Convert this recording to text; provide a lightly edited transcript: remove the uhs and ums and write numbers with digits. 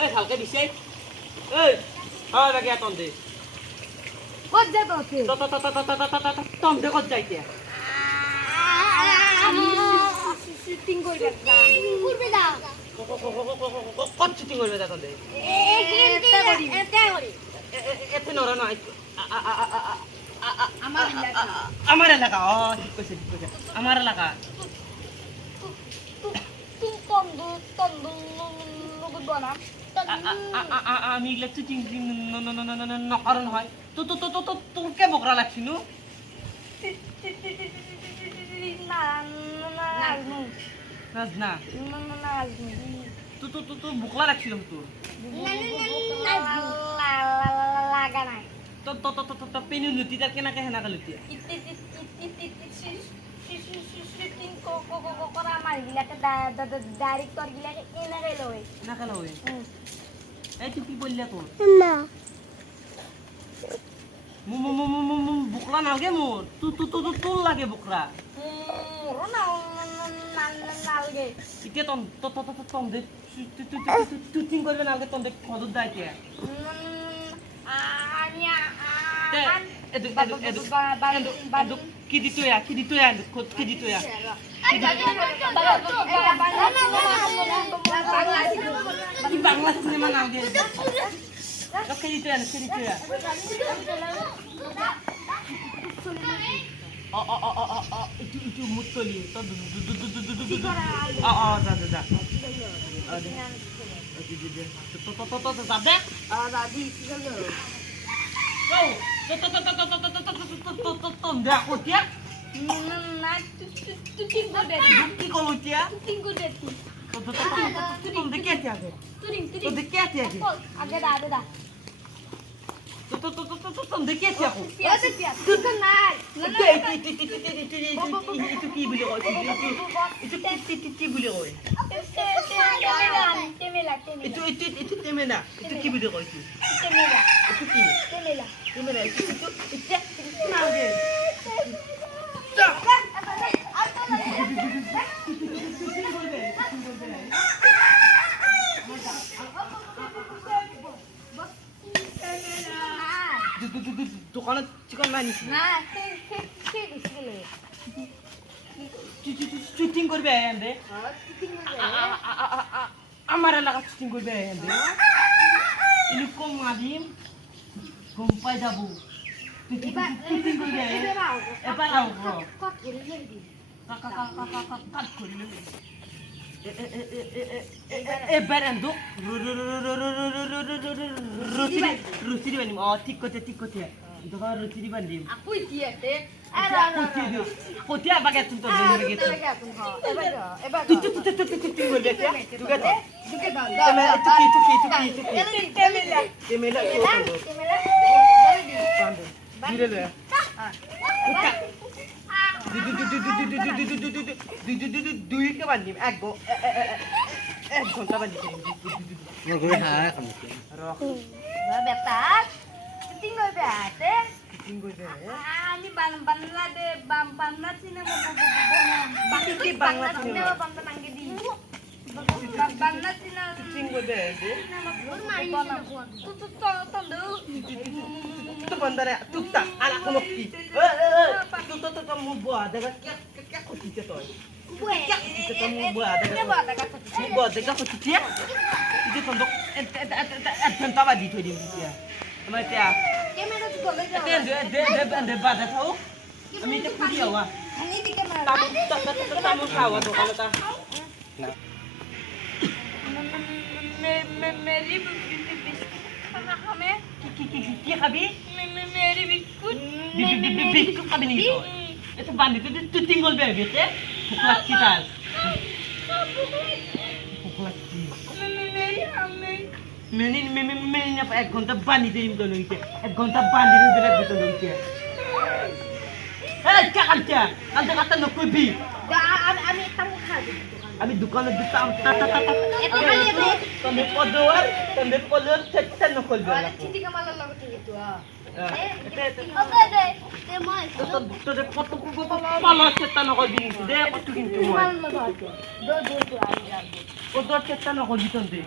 এই হালকা দিছে এই হয় বাকি তন দে কত যেত আছে তন দে কত যাইতে শুটিং করবে করবে দাও কত শুটিং করবে তন দে এটা করি এতে নরা না আমার এলাকা আমার এলাকা ও ঠিক কইছে আমার এলাকা তুই তন্দু নগদ বানা আমি এগুলা শুটিং নকরণ হয় তো তো তো তো তোকে বকরা লাগছিল না নাজ না তো তো তো বকলা লাগছিল তোর লাগা নাই তো তো তো তো তো পেনি লুটি তার কেনা কে হেনা লুটি শুটিং করা আমার গিলাকে ডাইরেক্টর গিলাকে এনে গেল ওই না কেন ওই এই তুই কি বললি তোর না বুকলা নালগে মোর তোর লাগে বুকরা মোরো না নালগে ইতে তন তন দে শুটিং করবে নালগে তন দে খদর দাইতে আমি কি দিতো ya কি দিতো ya কি দিতো ya কি বাংলা সিনেমা নালগে কি দিতো ya itu mutoli to da itu কি বলি কই itu বলি কই itu temena itu কি বলি কই itu কি temena itu নালগে দোকানে চিকন মানিস না শুটিং করবে আইন্দে আমার এলাকা শুটিং করবে আইন্দে ইলু কম আদিম কম পাই যাবো শুটিং করবে এবার আও ব্রো কাট করিলে এবার এন্ডো রুচি দিবানি ঠিক কথা দোকান রুচি দিবানি আপুই দিয়েতে কোতিয়া বাগে তুমি তো জেনে গেছো তুই বলবে তুই গেছে তেমেলা দিলে দুই কে বান্ধিম এক ঘন্টা বান্ধিম বেটা শুটিং করবে আতে আমি বাংলা দে বাংলা সিনেমা বাকি কি বাংলা সিনেমা বাংলা নাঙ্গে দি বাংলা সিনেমা শুটিং করবে ওর মারি তো বন্ধরে তুকতা আলা কোনো কি তো মু বুয়া দেখা কে খুঁজিতে তুই তো মু বুয়া দেখা মু বুয়া দেখা খুঁজিতে ইতে তো এক ঘন্টা বাদি থই দিম দিয়া আমার তিয়া ক্যামেরা তো গলে যাও দে বাদা থাও আমি এটা খুঁজি আওয়া আমি দি ক্যামেরা তামু খাওয়া দোকানে তা मेरी बिस्कुट खाना हमें কি খাবি मेरी बिस्कुट বিস্কুট খাবি নি তো এটা বান্দি তুই তিন বলবে বেতে ভুক লাগছি তার ভুক লাগছি मेरी हमें মেনি না এক ঘন্টা বান্দি দিম তো নইতে এক ঘন্টা বান্দি দিম তো লাগবে তো নইতে এই কালটা কালটা নকবি আমি একটা মুখ খাবো আমি দোকানে দিতাম তন্দে পদোয়ার চেষ্টা নকলবে না চিঠি কামালার লগতে তো তোদের কত পালা চেষ্টা নকলবি দে কত কিন্তু মই কত চেষ্টা নকলবি তন্দে